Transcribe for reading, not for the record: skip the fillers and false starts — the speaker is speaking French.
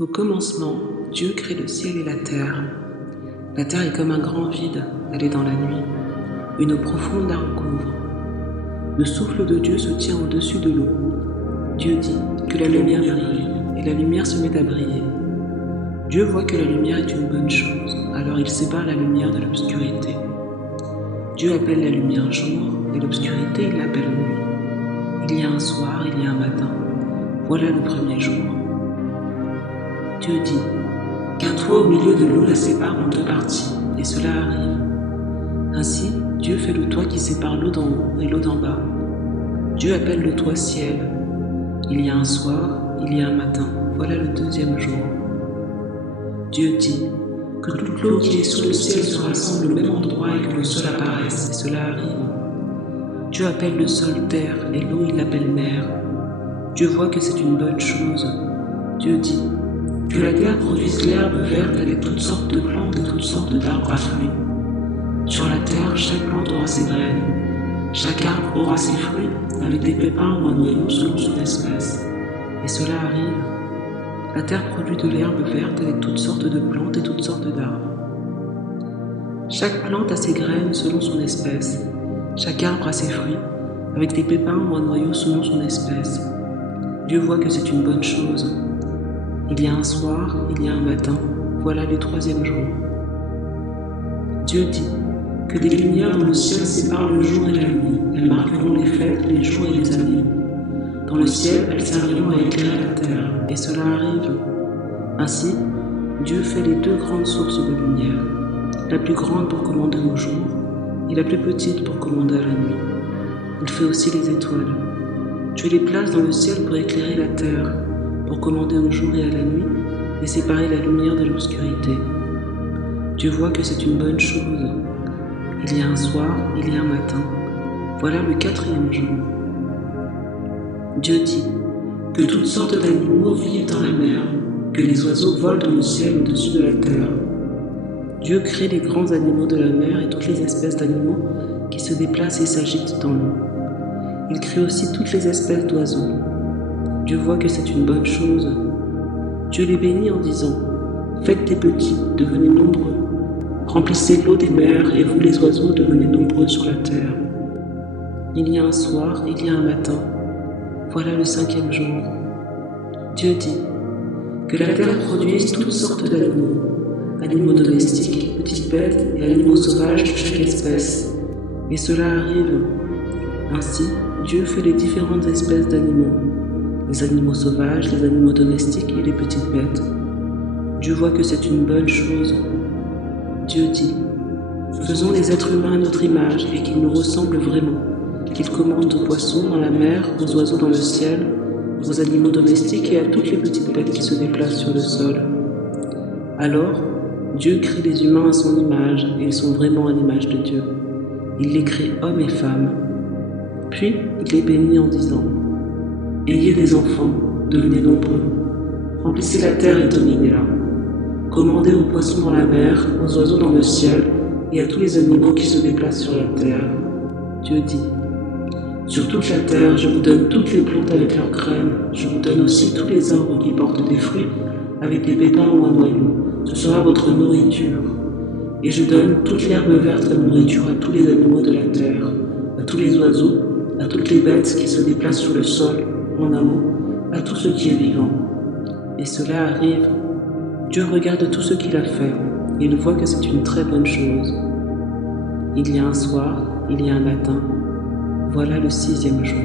Au commencement, Dieu crée le ciel et la terre. La terre est comme un grand vide, elle est dans la nuit. Une eau profonde la recouvre. Le souffle de Dieu se tient au-dessus de l'eau. Dieu dit que la lumière brille, et la lumière se met à briller. Dieu voit que la lumière est une bonne chose, alors il sépare la lumière de l'obscurité. Dieu appelle la lumière jour, et l'obscurité il l'appelle nuit. Il y a un soir, il y a un matin. Voilà le premier jour. Dieu dit qu'un toit au milieu de l'eau la sépare en deux parties, et cela arrive. Ainsi, Dieu fait le toit qui sépare l'eau d'en haut et l'eau d'en bas. Dieu appelle le toit ciel. Il y a un soir, il y a un matin. Voilà le deuxième jour. Dieu dit que toute l'eau qui est sous le ciel se rassemble au même endroit et que le sol apparaisse, et cela arrive. Dieu appelle le sol terre, et l'eau il l'appelle mer. Dieu voit que c'est une bonne chose. Dieu dit que la terre produise l'herbe verte avec toutes sortes de plantes et toutes sortes d'arbres à fruits. Sur la terre, chaque plante aura ses graines, chaque arbre aura ses fruits, avec des pépins ou un noyau selon son espèce. Et cela arrive. La terre produit de l'herbe verte avec toutes sortes de plantes et toutes sortes d'arbres. Chaque plante a ses graines selon son espèce, chaque arbre a ses fruits, avec des pépins ou un noyau selon son espèce. Dieu voit que c'est une bonne chose. Il y a un soir, il y a un matin, voilà le troisième jour. Dieu dit que des lumières dans le ciel séparent le jour et la nuit. Elles marqueront les fêtes, les jours et les années. Dans le ciel, elles serviront à éclairer la terre, et cela arrive. Ainsi, Dieu fait les deux grandes sources de lumière, la plus grande pour commander au jour, et la plus petite pour commander à la nuit. Il fait aussi les étoiles. Dieu les place dans le ciel pour éclairer la terre, pour commander au jour et à la nuit, et séparer la lumière de l'obscurité. Dieu voit que c'est une bonne chose. Il y a un soir, il y a un matin. Voilà le quatrième jour. Dieu dit que toutes sortes d'animaux vivent dans la mer, que les oiseaux volent dans le ciel au-dessus de la terre. Dieu crée les grands animaux de la mer et toutes les espèces d'animaux qui se déplacent et s'agitent dans l'eau. Il crée aussi toutes les espèces d'oiseaux. Dieu voit que c'est une bonne chose. Dieu les bénit en disant « Faites des petits, devenez nombreux. Remplissez l'eau des mers et vous les oiseaux devenez nombreux sur la terre. » Il y a un soir, il y a un matin. Voilà le cinquième jour. Dieu dit que la terre produise toutes sortes d'animaux, animaux domestiques, petites bêtes et animaux sauvages de chaque espèce. Et cela arrive. Ainsi, Dieu fait les différentes espèces d'animaux, les animaux sauvages, les animaux domestiques et les petites bêtes. Dieu voit que c'est une bonne chose. Dieu dit faisons les êtres humains à notre image et qu'ils nous ressemblent vraiment, qu'ils commandent aux poissons dans la mer, aux oiseaux dans le ciel, aux animaux domestiques et à toutes les petites bêtes qui se déplacent sur le sol. Alors, Dieu crée les humains à son image, et ils sont vraiment à l'image de Dieu. Il les crée hommes et femmes. Puis, il les bénit en disant « Ayez des enfants, devenez nombreux. Remplissez la terre et dominez-la. Commandez aux poissons dans la mer, aux oiseaux dans le ciel, et à tous les animaux qui se déplacent sur la terre. » Dieu dit sur toute la terre, je vous donne toutes les plantes avec leurs graines. Je vous donne aussi tous les arbres qui portent des fruits, avec des pépins ou un noyau. Ce sera votre nourriture. Et je donne toute l'herbe verte comme nourriture à tous les animaux de la terre, à tous les oiseaux, à toutes les bêtes qui se déplacent sur le sol, en un mot, à tout ce qui est vivant. Et cela arrive. Dieu regarde tout ce qu'il a fait, et il voit que c'est une très bonne chose. Il y a un soir, il y a un matin. Voilà le sixième jour.